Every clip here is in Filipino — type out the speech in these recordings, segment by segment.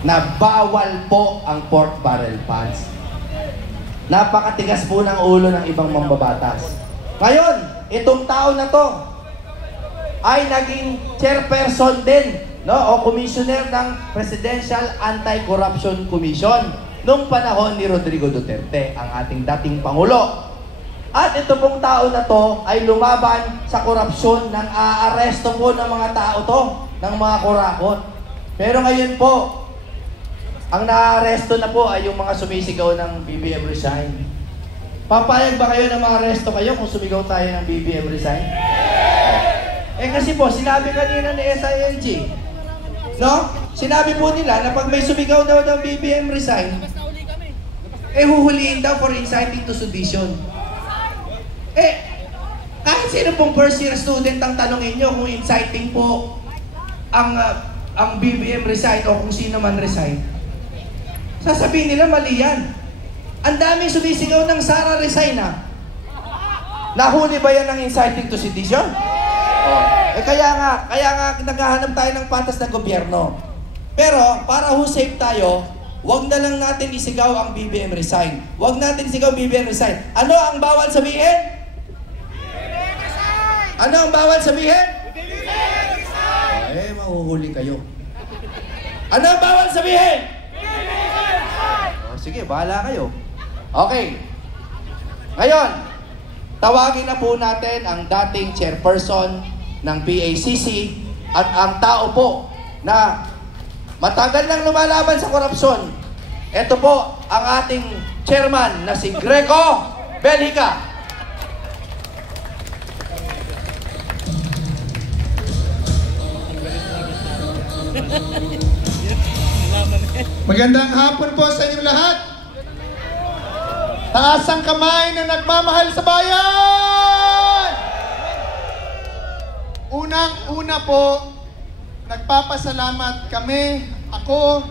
na bawal po ang pork barrel funds. Napakatigas po ng ulo ng ibang mambabatas. Ngayon, itong tao na to ay naging chairperson din, no, o commissioner ng Presidential Anti-Corruption Commission nung panahon ni Rodrigo Duterte, ang ating dating Pangulo. At ito pong tao na to ay lumaban sa korupsyon ng aaresto po ng mga tao to, ng mga kurakot. Pero ngayon po, ang naaresto na po ay yung mga sumisigaw ng BBM Resign. Papayag ba kayo na maaresto kayo kung sumigaw tayo ng BBM Resign? Eh kasi po, sinabi kanina ni SILG, no? Sinabi po nila na pag may sumigaw daw ng BBM Resign, eh huhuliin daw for inciting to sedition. Eh, kahit sino pong first year student ang tanongin nyo kung inciting po ang BBM Resign o kung sino man resign, sasabihin nila mali yan. Ang daming sumisigaw ng Sara Resign na. Nahuli ba yan ng inciting to sedition? Oh. Eh kaya nga naghahanap tayo ng patas na gobyerno. Pero para safe tayo, wag na lang natin isigaw ang BBM Resign. Wag natin isigaw BBM Resign. Ano ang bawal sabihin? Ano ang bawal sabihin? Eh, mahuhuli kayo. Ano ang bawal sabihin? Oh, sige, bahala kayo. Okay. Ngayon, tawagin na po natin ang dating chairperson ng PACC at ang tao po na matagal nang lumalaban sa korupsyon. Ito po ang ating chairman na si Greco Belhica. Magandang hapon po sa inyong lahat. Taas ang kamay na nagmamahal sa bayan. Unang-una po, nagpapasalamat kami, ako,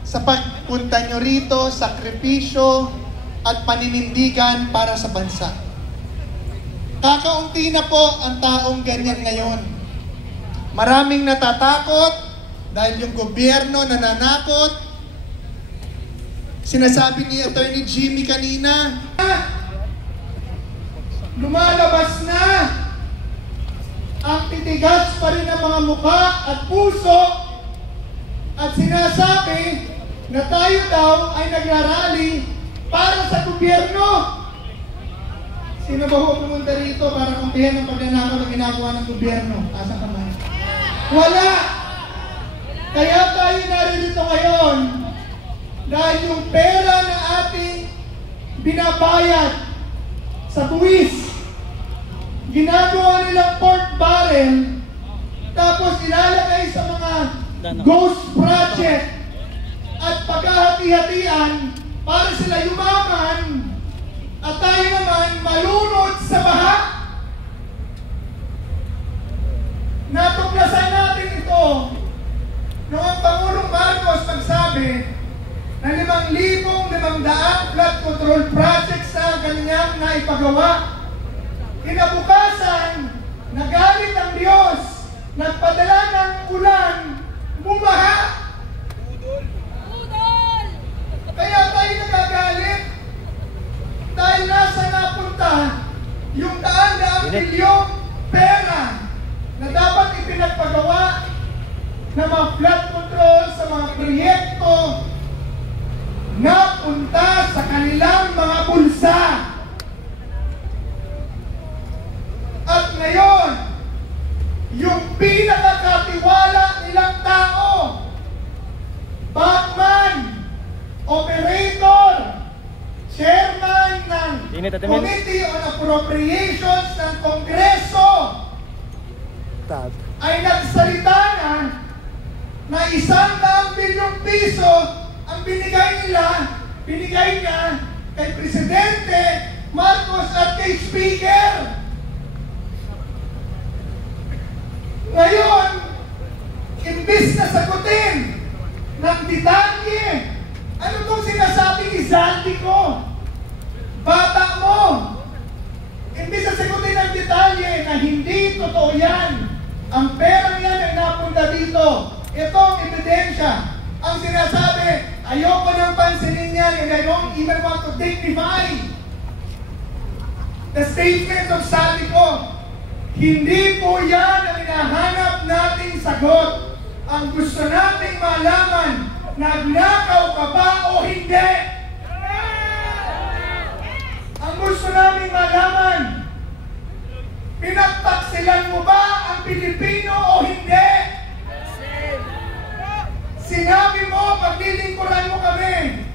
sa pagpunta nyo rito, sakripisyo at paninindigan para sa bansa. Kakaunti na po ang taong ganyan ngayon. Maraming natatakot dahil yung gobyerno nananakot. Sinasabi ni Attorney Jimmy kanina, lumalabas na ang titigas pa rin ng mga mukha at puso at sinasabi na tayo daw ay nagrarally para sa gobyerno. Sino ba ho pumunta rito para kumpihan ng pagnanakaw na ginagawa ng gobyerno? Asa kamay? Wala! Kaya tayo narito ngayon dahil yung pera na ating binabayad sa buwis, ginagawa nilang pork barrel, tapos ilalagay sa mga ghost project at pagkahati-hatian para sila yumaman at tayo naman malunod sa baha. Natuklasan natin ito noong ang Pangulong Marcos nagsabi na 5,500 flood control projects na kanyang naipagawa. Kinabukasan, nagalit ang Diyos, nagpadala ng ulan, bumaha. Kaya tayo nagagalit dahil nasa napunta yung daan-daang milyong pera na dapat ipinagpagawa na mga flood control sa mga proyekto na punta sa kanilang mga bulsa. At ngayon, yung pinakakatiwala nilang tao, Batman, operator, chairman ng Committee on Appropriations ng Kongreso, ay nagsalita na 100 bilyong piso ang binigay niya kay Presidente Marcos at kay Speaker. Ngayon, imbis na sagutin ng detalye, ano itong sinasabing izaldi ko? Bata mo! Imbis na sagutin ng detalye na hindi totoo yan, ang perang yan ay napunta dito. Ito ang ebidensya. Ayoko nang pansinin yan, and I don't even want to dignify the statements of Saldi ko. Hindi po yan ang hinahanap nating sagot. Ang gusto nating malaman, nagnakaw ka ba o hindi? Ang gusto nating malaman, pinagtaksilan mo ba ang Pilipino o hindi? Sinabi mo, paglilingkuran mo kami.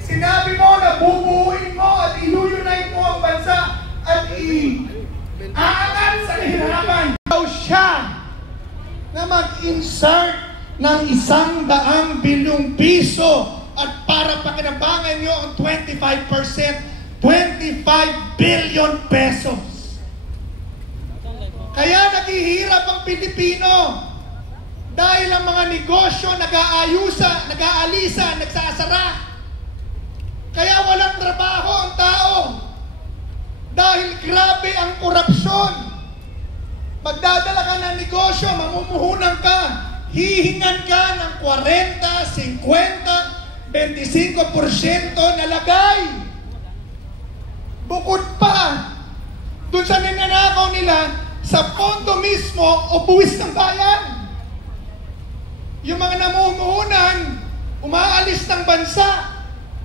Sinabi mo na bubuuin mo at iluyunay mo ang bansa at aangat sa kahirapan. Daw siya na mag-insert ng 100 bilyong piso at para pakinabangan nyo ang 25%, 25 billion pesos. Kaya naghihirap ang Pilipino dahil ang mga negosyo nag-aalisa, nagsasara. Kaya walang trabaho ang tao. Dahil grabe ang korupsyon. Magdadala ka ng negosyo, mamumuhunan ka, hihingan ka ng 40, 50, 25% na lagay. Bukod pa, dun sa ninanakaw nila, sa pondo mismo o buwis ng bayan. Yung mga namumuhunan, umaalis ng bansa.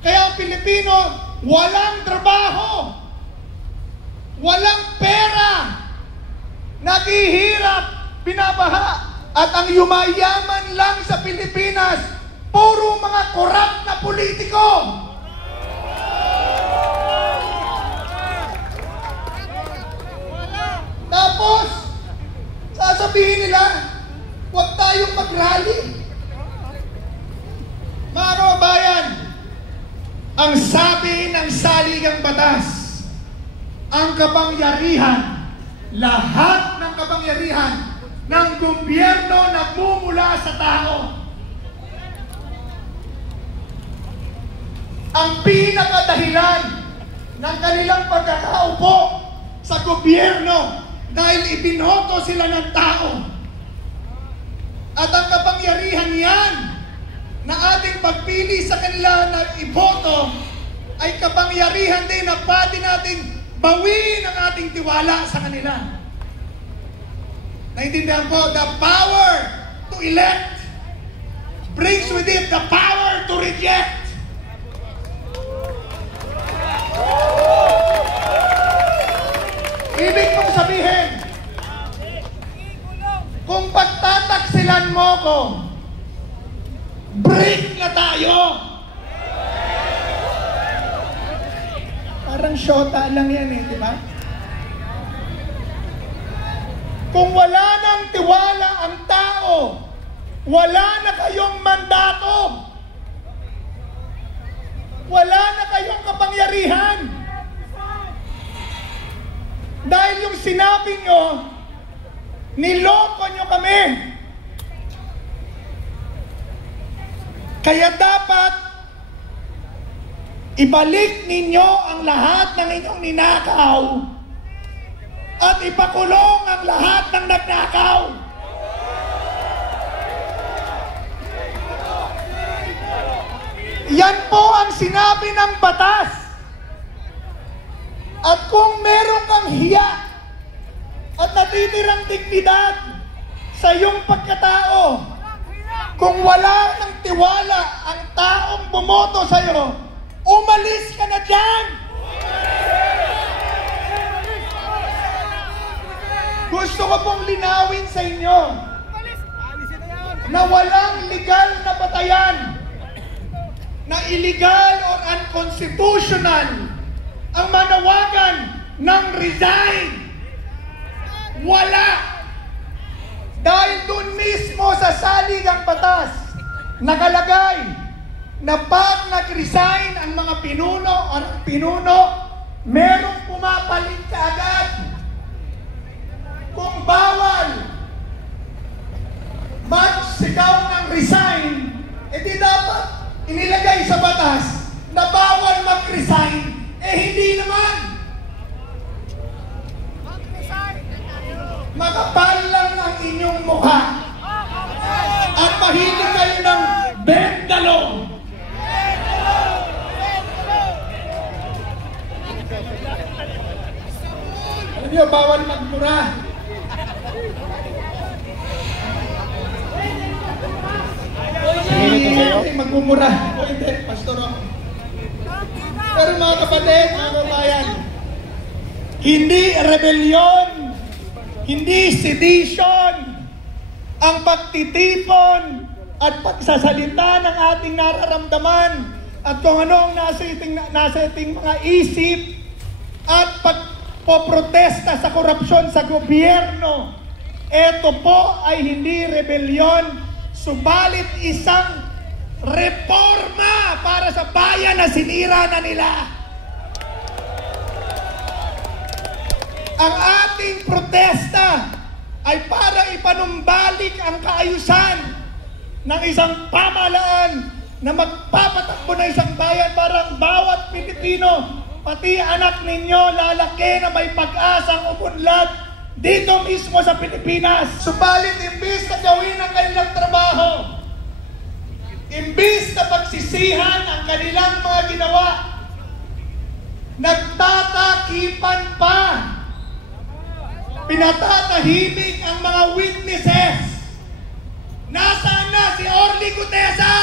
Kaya ang Pilipino, walang trabaho. Walang pera. Naghihirap, binabaha. At ang yumayaman lang sa Pilipinas, puro mga korap na politiko. Tapos, sasabihin nila, huwag tayong mag-rally. Mga kababayan, ang sabi ng saligang batas, ang kapangyarihan, lahat ng kapangyarihan ng gobyerno nagmumula sa tao. Ang pinakadahilan ng kanilang pagkakaupo sa gobyerno dahil ibinoto sila ng tao. At ang kapangyarihan yan na ating pagpili sa kanila na iboto ay kapangyarihan din na pwede natin bawiin ang ating tiwala sa kanila. Naintindihan po, the power to elect brings with it the power to reject. Ibig kong sabihin, kung pagtataksilan mo ko, break na tayo. Parang shota lang yan di ba? Kung wala nang tiwala ang tao, wala na kayong mandato. Wala na kayong kapangyarihan. Dahil yung sinabi nyo, niloko nyo kami. Kaya dapat ibalik ninyo ang lahat ng inyong ninakaw at ipakulong ang lahat ng nagnakaw. Yan po ang sinabi ng batas. At kung meron kang hiya at natitirang dignidad sa iyong pagkatao, kung wala ng tiwala ang taong bumoto sa iyo, umalis ka na dyan! Gusto ko pong linawin sa inyo na walang legal na batayan, na illegal or unconstitutional ang manawagan ng resign. Wala. Dahil dun mismo sa saligang batas, nakalagay na pag nag-resign ang mga pinuno o ang pinuno, merong pumapalit kaagad. Kung bawal magsigaw ng resign, edi dapat inilagay sa batas na bawal mag-resign. Hindi naman. Makapal lang ang inyong mukha at mahilig kayo ng bendalo. nagmumura. O hindi, pastor ako. Pero mga kapatid, mga kabayan, hindi rebellion, hindi sedition, ang pagtitipon at pagsasalita ng ating nararamdaman at kung ano ang nasa ating mga isip at pagpoprotesta sa korupsyon sa gobyerno. Ito po ay hindi rebellion, subalit isang reforma para sa bayan na sinira na nila. Ang ating protesta ay para ipanumbalik ang kaayusan ng isang pamahalaan na magpapatakbo ng isang bayan para ang bawat Pilipino, pati anak ninyo, lalaki na may pag-asang umunlad dito mismo sa Pilipinas. Subalit, imbis na gawin ang kanilang trabaho, imbis na pagsisihan ang kanilang mga ginawa, nagtatakipan pa. Pinatatahimik ang mga witnesses. Nasaan na si Orly Gutesa?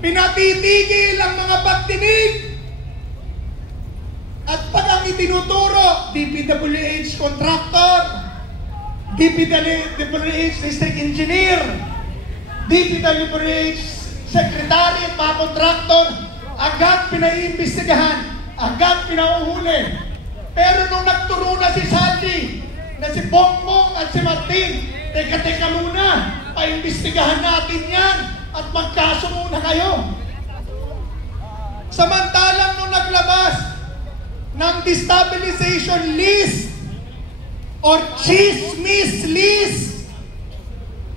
Pinatitigil ang mga pagdinig. At pag ang itinuturo, DPWH contractor, DPWH district engineer, DPWH secretary at mga contractor, agad pinaiimbestigahan, agad pinauhuli. Pero nung nagturo na si Sandy, na si Bongbong at si Martin, teka muna, paimbestigahan natin yan at magkaso muna kayo. Samantalang nung naglabas ng destabilization list or chismis list,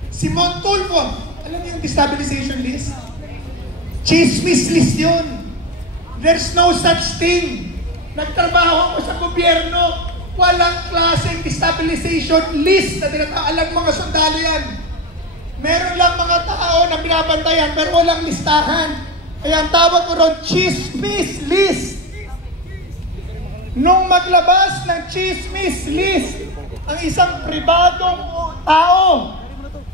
si Montulfo, alam niyo yung destabilization list? Chismis list yun. There's no such thing. Nagtrabaho ako sa gobyerno, walang klaseng destabilization list na tinataalang mga sundalo yan. Meron lang mga tao na binabantayan pero walang listahan. Kaya ang tawag ko ron, chismis list. Nung maglabas ng chismis list, ang isang pribadong tao,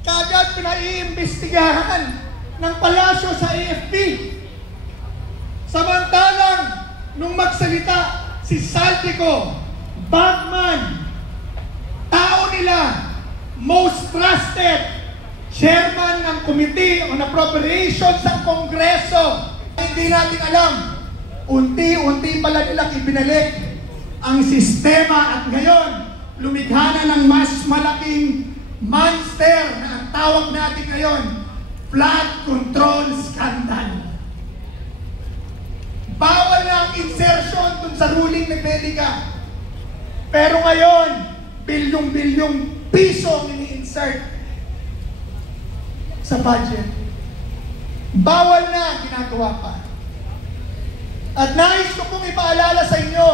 kagad pinaiimbestigahan ng palasyo sa AFP. Samantalang, nung magsalita si Saltico, Bagman, tao nila, most trusted, chairman ng Committee on Appropriations sa Kongreso, hindi natin alam, unti-unti pala nilang ibinalik ang sistema at ngayon, lumikha na ng mas malaking monster na ang tawag natin ngayon, flood control scandal. Bawal na ang insertion dun sa ruling ni Pelica. Pero ngayon, bilyong-bilyong piso ang ini-insert sa budget. Bawal na, ginagawa pa. At nais ko pong ipaalala sa inyo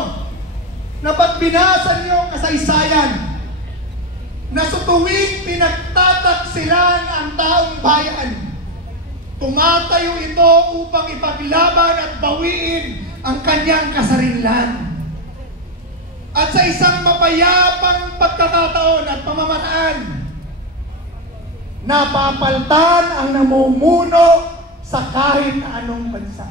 na pag binasa niyo ang kasaysayan na sa tuwing pinagtataksilan ang taong bayan, tumatayo ito upang ipaglaban at bawiin ang kanyang kasarinlan. At sa isang mapayapang pagkakataon at pamamaraan, napapaltan ang namumuno sa kahit na anong bansa.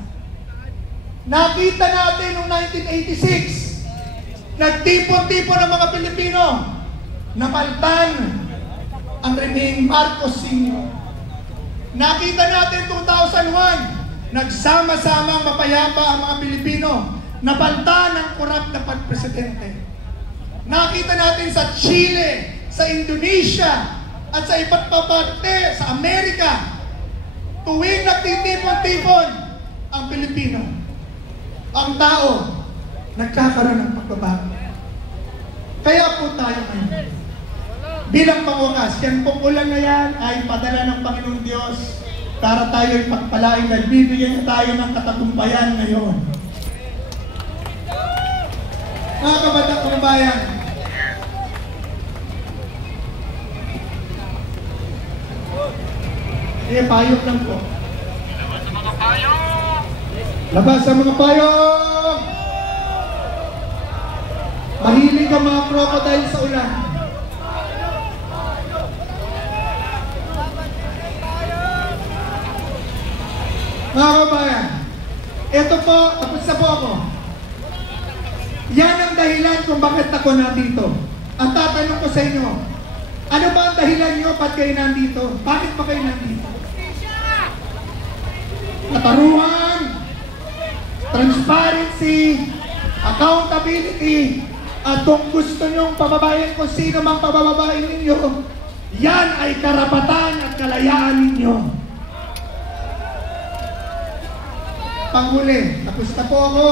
Nakita natin noong 1986, nagtipon-tipon ng mga Pilipino, napaltan ang Rene Marcos Sr. Nakita natin 2001, nagsama-sama mapayapa ang mga Pilipino, napaltan ang korap na pagpresidente. Nakita natin sa Chile, sa Indonesia, at sa iba't pa parte sa Amerika, tuwing nagtitipon-tipon ang Pilipino, ang tao, nagkakaroon ng pagbabago. Kaya po tayo ngayon, bilang pangwakas, yan pong ulan na yan ay padala ng Panginoong Diyos para tayo'y pagpalain dahil bibigyan na tayo ng katagumpayan ngayon. Mga kabatang kababayan, payok lang po. Labas sa mga payok! Labas sa mga payok! Mahilig ka mga crocodile sa ulan. Mga kabayan, ito po, tapos na po ako. Yan ang dahilan kung bakit ako nandito. At tatanong ko sa inyo, ano ba ang dahilan nyo ba't kayo nandito? Bakit ba kayo nandito? Katarungan, transparency, accountability, at kung gusto nyong pababayin kung sino mang pabababain ninyo, yan ay karapatan at kalayaan ninyo. Panghuli, tapos na po ako.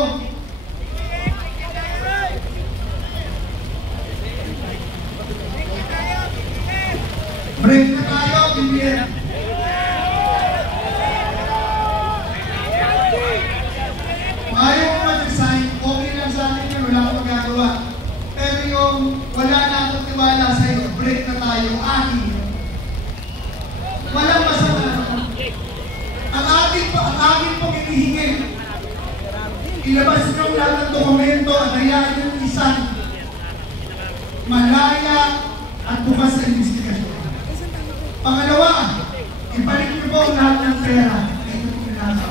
Break na tayo, BBM. Ayaw ko mag-resign, okay lang sa akin yun, wala akong magagawa. Pero yung wala na akong tiwala sa iyo, break na tayo, akin yun. Walang masama. Ang akin pong hinihingi. Ilabas nyo lahat ng dokumento at hayaan yung isang malaya at bukas na investigasyon. Pangalawa, ibalik nyo po lahat ng pera. Ito po nasa.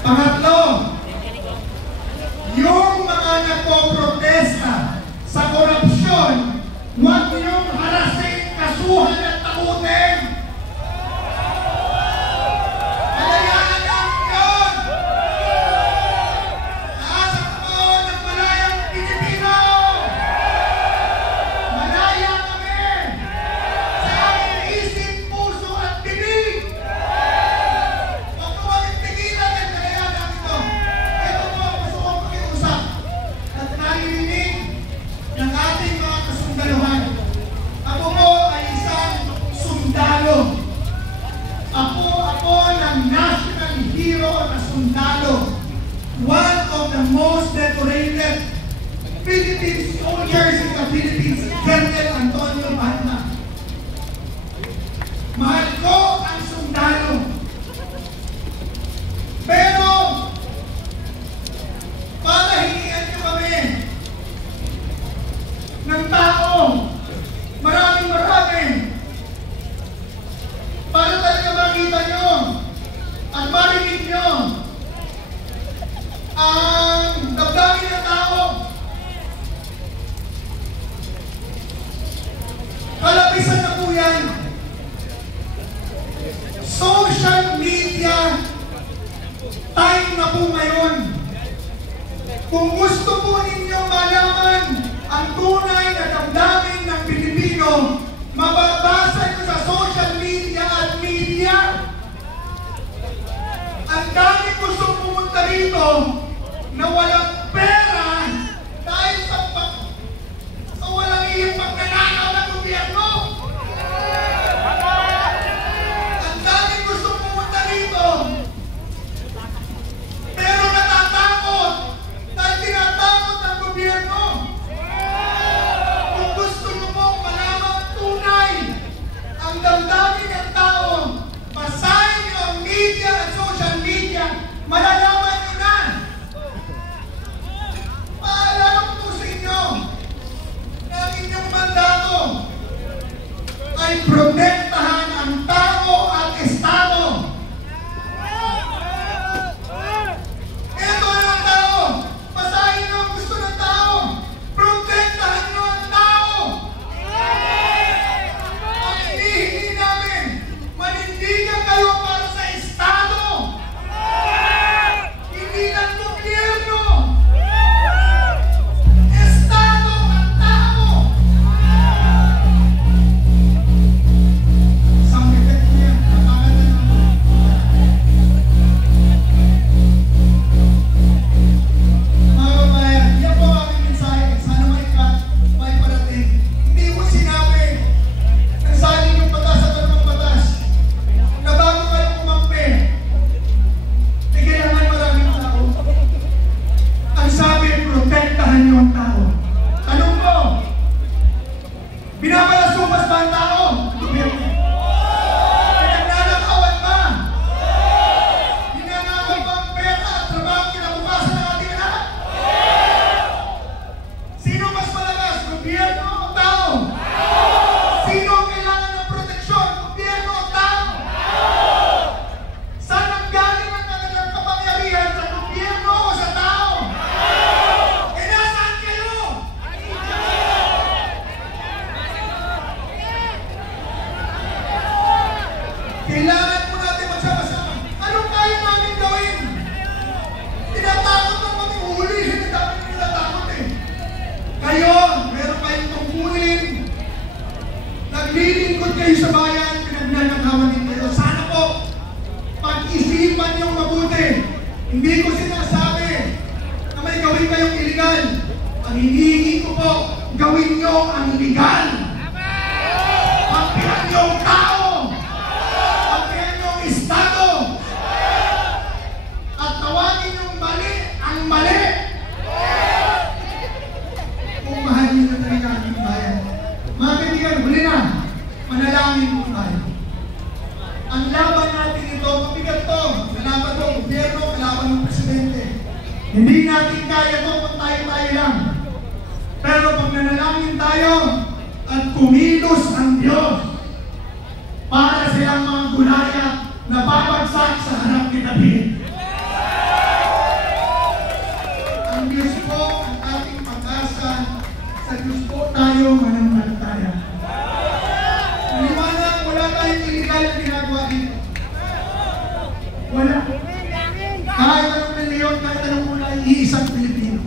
Pangatlo, yung mga nagpo-protesta sa korupsyon, huwag niyong harasin, kasuhan at takutin. Hayaan namin yun! Naasa ko ng malayang Pilipino! Malaya kami! Sa aming isip, puso at bibig! Huwag mo kaming tigilan at hayaan namin ito. Ito po, gusto kong pakiusap at naririnig ng ating mga kasundaluhan. Ako po ay isang sundalo. Ako ng national hero na sundalo. One of the most decorated Philippine soldiers in the Philippines, Colonel Antonio Batna. Mahal ko ang sundalo. Pero, para hingian niyo kami ng tao, maraming para talaga makita nyo at marinig nyo ang damdamin ng tao. Kalabisan na po yan. Social media, time na po ngayon. Kung gusto po ninyo malaman ang tunay na damdamin ng Pilipino, mababasa nyo sa social media at media. Ang dami gustong pumunta rito na walang pera dahil sa walang iyong pagnanakaw ng gobyerno. Ang dami gustong pumunta rito pero natatakot dahil tinatakot ng gobyerno. Kung gusto nyo pong malaman tunay ang damdamin ng tao, basahin nyo ang media at social media, malalaman nyo na. Paalala ko po sa inyo na ang inyong mandato ay protektahan ang tao at estado. Ito na ang tao. Basahin nyo ang gusto ng tao. Protektahan nyo ang tao. Ang hinihingi namin, manindigan kayo para sa estado. Hindi lang gobyerno. Estado at tao. Kailangan po natin magsama-sama. Anong kaya namin gawin? Tinatakot ng mga huli. Hindi namin tinatakot eh. Kayo, meron kayong tungkulin. Naglilingkod kayo sa bayan, pinagnanakawan din kayo. Sana po, pag-isipan niyong mabuti. Hindi ko sinasabi na may gawin kayong iligal. Ang hinihingi ko po, gawin niyo ang iligal. Pagpihan niyo ang tao. Pagpihan niyo ang estado. At tawagin niyo mali ang mali. Kung mahal niyo na talaga ang bayan. Mga kaibigan, huli na. Manalangin po tayo. Ang laban natin ito, mabigat to. Laban ng gobyerno, laban ng presidente. Hindi natin kaya to kung tayo-tayo lang. Pero pag nanalangin tayo at kumilos ang Diyos para silang mga gulaya na babagsak sa harap ni David. Ang Diyos po ang ating pag-asa. Sa Diyos po tayo mananampalataya. Liwanag, wala tayong illegal na ginagawa dito. Wala. Kahit anong reliyon, kahit anong kulay, iisang Pilipino.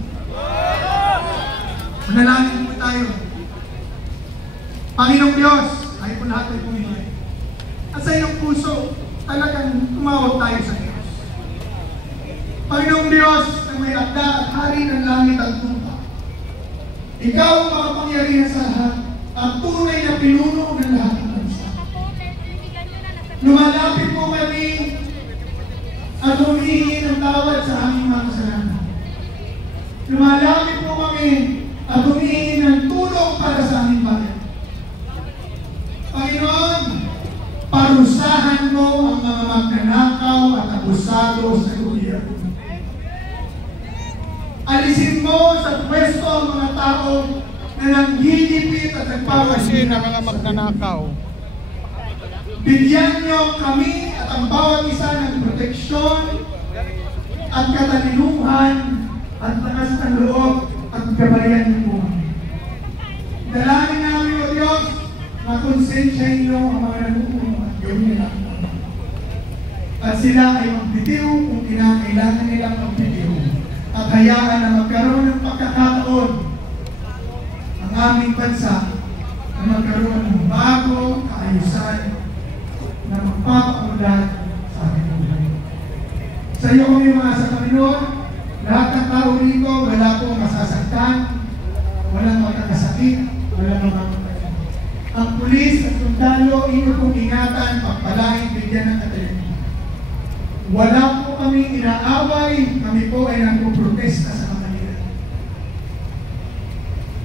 Manalangin po tayo. Panginoong Diyos, ay po lahat ay pumili. At sa iyong puso, talagang tumawag tayo sa Diyos. Panginoong Diyos, na may akda at hari ng langit at lupa. Ikaw ang makapangyarihan sa lahat, at tunay na pinuno ng lahat ng bansa. Lumalapit po kami at humihingi ng tawad sa aming mga kasalanan. Lumalapit po kami at humihingi ng tulong para sa aming bayan. Panginoon, parusahan mo ang mga magnanakaw at abusado sa gobyerno. Alisin mo sa pwesto ang mga tao na nanggigipit at nagpapasira ng mga magnanakaw. Bigyan niyo kami at ang bawat isa ng proteksyon at katalinuhan at lakas ng loob at gabayan niyo po kami. Dalangin namin o Diyos na konsensyahin niyo ang mga nanuuno at gawin nila. At sila ay magbitiw kung kinakailangan nilang magbitiw. At hayaan na magkaroon ng pagkakataon ang aming bansa na magkaroon ng bagong kaayusan na magpapaunlad sa ating buhay. Sa iyo kami mga sa Panginoon, lahat ng tao rito, wala pong masasaktan, walang magkakasakit, walang mamamatay. Ang pulis at sundalo, inyo pong ingatan, pagpalain, bigyan ng katalinuhan. Wala po kami inaaway, kami po ay nagpuprotesta sa Manila.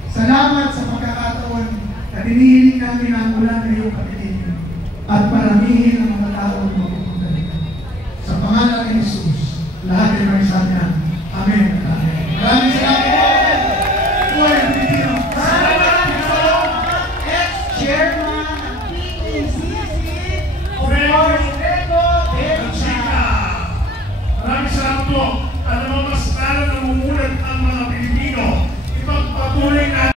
Salamat sa pagkakataon na dinihiling namin ang ulan na iyong kapitid at paramihin ang mga tao na magpupunta nito. Sa pangalan ni Jesus, lahat ay may sana. Amen. Amen. Maraming salamat po. Buhay ang Pilipino. Salamat po, ex-chairman ng PTCC, of course, Rego Belcha. Maraming salamat po.